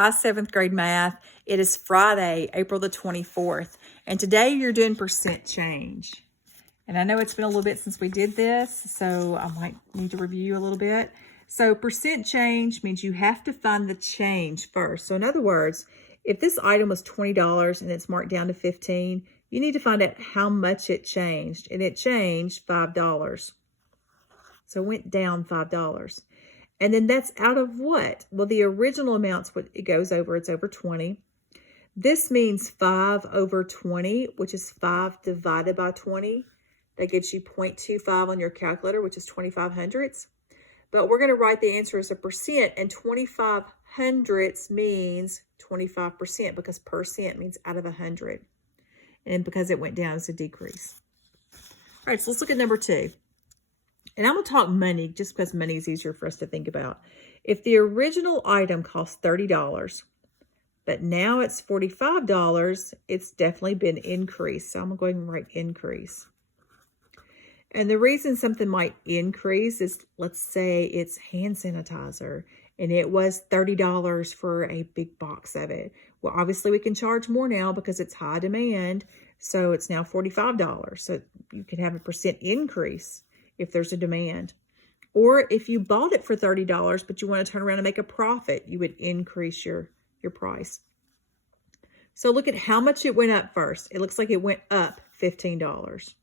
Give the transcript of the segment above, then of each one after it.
High 7th grade math. It is Friday, April the 24th. And today you're doing percent change. And I know it's been a little bit since we did this, so I might need to review a little bit. So percent change means you have to find the change first. So in other words, if this item was $20 and it's marked down to $15, you need to find out how much it changed. And it changed $5. So it went down $5. And then that's out of what? Well, the original amount's what it goes over. It's over 20. This means 5 over 20, which is 5 divided by 20. That gives you 0.25 on your calculator, which is 25 hundredths. But we're going to write the answer as a percent, and 25 hundredths means 25% because percent means out of 100. And because it went down, it's a decrease. All right, so let's look at number 2. And I'm going to talk money just because money is easier for us to think about. If the original item cost $30, but now it's $45, it's definitely been increased. So I'm going to go ahead and write increase. And the reason something might increase is, let's say it's hand sanitizer, and it was $30 for a big box of it. Well, obviously we can charge more now because it's high demand, so it's now $45. So you could have a percent increase if there's a demand. Or if you bought it for $30, but you want to turn around and make a profit, you would increase your price. So look at how much it went up first. It looks like it went up $15.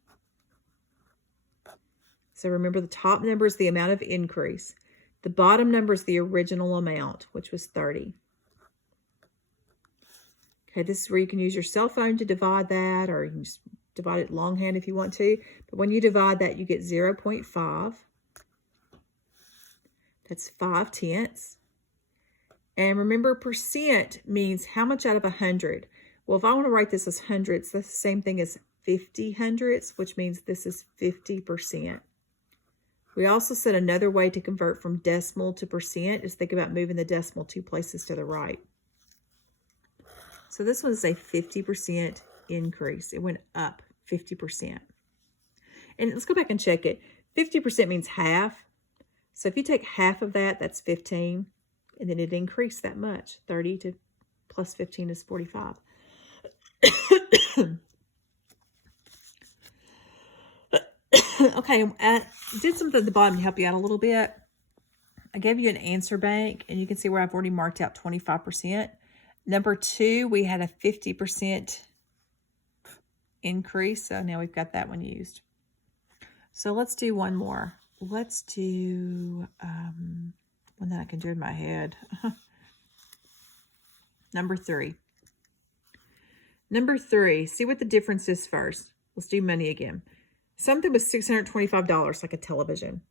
So remember, the top number is the amount of increase. The bottom number is the original amount, which was 30. Okay, this is where you can use your cell phone to divide that, or you can just divide it longhand if you want to. But when you divide that, you get 0.5. That's 5/10. And remember, percent means how much out of 100. Well, if I want to write this as hundredths, that's the same thing as 50 hundredths, which means this is 50%. We also said another way to convert from decimal to percent is think about moving the decimal 2 places to the right. So this one is a 50% increase. It went up 50%. And let's go back and check it. 50% means half. So if you take half of that, that's 15. And then it increased that much. 30 to plus 15 is 45. Okay, I did something at the bottom to help you out a little bit. I gave you an answer bank, and you can see where I've already marked out 25%. Number 2, we had a 50% increase, so now we've got that one used. So let's do one more. Let's do one that I can do in my head. Number 3. Number 3, see what the difference is first. Let's do money again. Something was $625, like a television.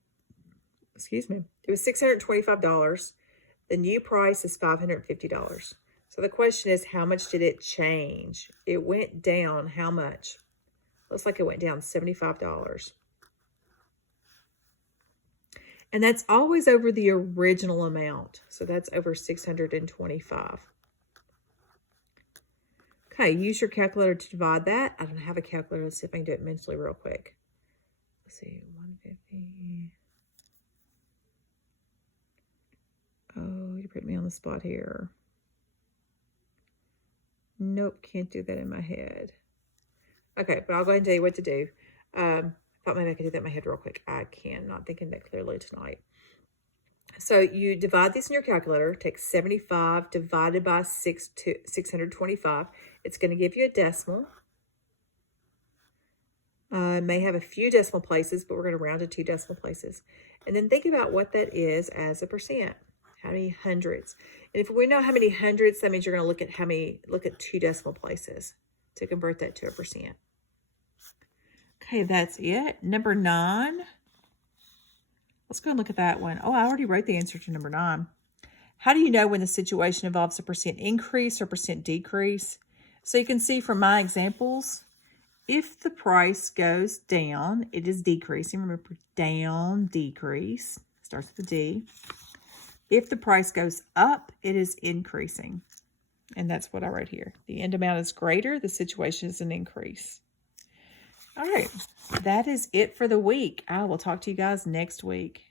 Excuse me. It was $625. The new price is $550. So the question is, how much did it change? It went down how much? Looks like it went down $75. And that's always over the original amount. So that's over $625. Okay, use your calculator to divide that. I don't have a calculator. Let's see if I can do it mentally real quick. Let's see, 150. Oh, you put me on the spot here. Nope, can't do that in my head. Okay, but I'll go ahead and tell you what to do. I thought maybe I could do that in my head real quick. I can, not thinking that clearly tonight. So you divide these in your calculator. Take 75 divided by 625. It's going to give you a decimal. May have a few decimal places, but we're going to round to 2 decimal places. And then think about what that is as a percent. How many hundreds? And if we know how many hundreds, that means you're going to look at 2 decimal places to convert that to a percent. Okay, that's it. Number 9. Let's go and look at that one. Oh, I already wrote the answer to number 9. How do you know when the situation involves a percent increase or percent decrease? So you can see from my examples, if the price goes down, it is decreasing. Remember, down, decrease. Starts with a D. If the price goes up, it is increasing. And that's what I wrote here. The end amount is greater. The situation is an increase. All right. That is it for the week. I will talk to you guys next week.